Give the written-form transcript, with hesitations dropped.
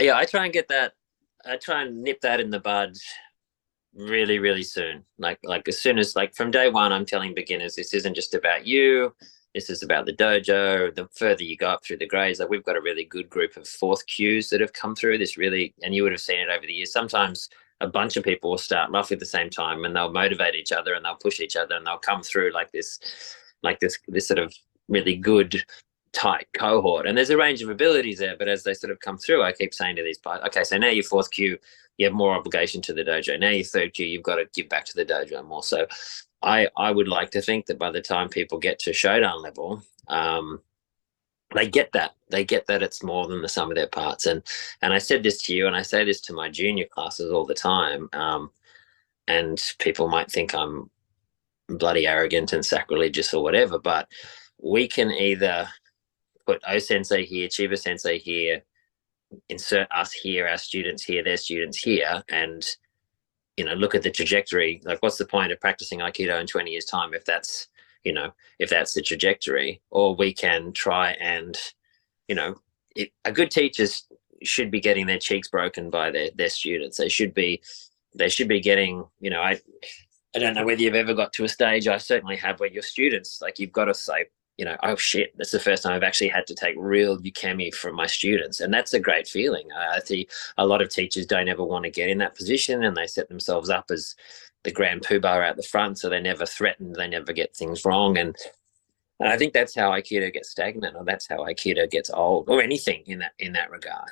Yeah, I try and get that. I try and nip that in the bud really, really soon. Like as soon as, like, from day one, I'm telling beginners, this isn't just about you. This is about the dojo. The further you go up through the grades, like, we've got a really good group of fourth Qs that have come through this really, and you would have seen it over the years. Sometimes a bunch of people will start roughly at the same time, and they'll motivate each other and they'll push each other, and they'll come through like this sort of really good tight cohort. And there's a range of abilities there, but as they sort of come through, I keep saying to these guys, okay, so now you're fourth Q, you have more obligation to the dojo. Now you're third Q, you've got to give back to the dojo more. So I would like to think that by the time people get to Shodan level, they get that. They get that it's more than the sum of their parts. And I said this to you, and I say this to my junior classes all the time. And people might think I'm bloody arrogant and sacrilegious or whatever, but we can either put O Sensei here, Chiba Sensei here, insert us here, our students here, their students here, and look at the trajectory. Like, what's the point of practicing Aikido in 20 years' time if that's the trajectory? Or we can try and, a good teachers should be getting their cheeks broken by their students. They should be getting, I don't know whether you've ever got to a stage, I certainly have, where your students, like, you've got to say, oh shit, that's the first time I've actually had to take real ukemi from my students. And that's a great feeling. I see a lot of teachers don't ever want to get in that position, and they set themselves up as the grand poobah out the front, so they're never threatened, they never get things wrong. And I think that's how Aikido gets stagnant, or that's how Aikido gets old, or anything in that regard.